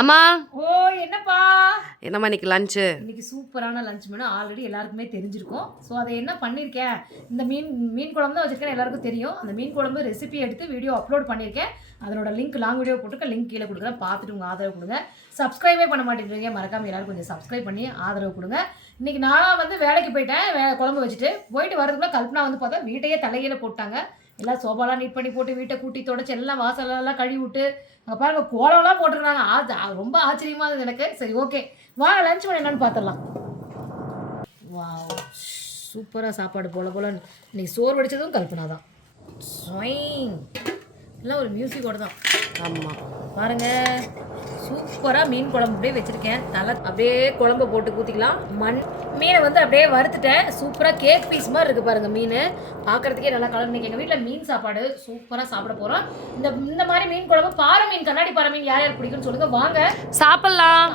அம்மா ஓ என்னப்பா என்னம்மா இன்னைக்கு லஞ்சு? இன்னைக்கு சூப்பரான லஞ்ச் மெனு ஆல்ரெடி எல்லாருக்குமே தெரிஞ்சிருக்கும். ஸோ அதை என்ன பண்ணியிருக்கேன், இந்த மீன் குழம்பு தான் வச்சுருக்கேன், எல்லாருக்கும் தெரியும். அந்த மீன் குழம்பு ரெசிபி எடுத்து வீடியோ அப்லோட் பண்ணியிருக்கேன். அதனோட லிங்க் லாங் வீடியோ போட்டுருக்கேன், லிங்க் கீழே கொடுக்குறேன். பார்த்துட்டு உங்கள் ஆதரவு கொடுங்க. சப்ஸ்கிரைபே பண்ண மாட்டேங்கிறீங்க, மறக்காமல் எல்லாரும் கொஞ்சம் சப்ஸ்கிரைப் பண்ணி ஆதரவு கொடுங்க. இன்றைக்கி நான் வந்து வேலைக்கு போயிட்டேன், குழம்பு வச்சுட்டு போயிட்டு வரதுக்குள்ளே கல்பனா வந்து பார்த்தா வீட்டையே தலையில போட்டாங்க. எல்லாம் சோபாலாம் நீட் பண்ணி போட்டு வீட்டை கூட்டி தொடச்சி எல்லாம் வாசலெல்லாம் கழுவி விட்டு அங்கே பாருங்கள் கோலம்லாம் போட்டிருக்காங்க. ரொம்ப ஆச்சரியமாக இருந்தது எனக்கு. சரி ஓகே, வாங்க லஞ்ச் பண்ண என்னன்னு பார்த்துடலாம். வா, சூப்பராக சாப்பாடு போல இன்னைக்கு சோறு வடித்ததும் கல்பனா தான். எல்லாம் ஒரு மியூசிக்கோட தான். ஆமாம், பாருங்கள் சூப்பராக மீன் குழம்பு அப்படியே வச்சுருக்கேன். தலை அப்படியே குழம்பு போட்டு ஊற்றிக்கலாம். மீனை வந்து அப்படியே வறுத்துட்டேன். சூப்பராக கேக் பீஸ் மாதிரி இருக்குது பாருங்கள் மீன். பார்க்குறதுக்கே நல்லா கலர். இன்றைக்கி எங்கள் வீட்டில் மீன் சாப்பாடு சூப்பராக சாப்பிட போகிறோம். இந்த மாதிரி மீன் குழம்பு, பாறை மீன், கண்ணாடி பாறை மீன் யார் யார் பிடிக்குன்னு சொல்லுங்கள், வாங்க சாப்பிட்லாம்.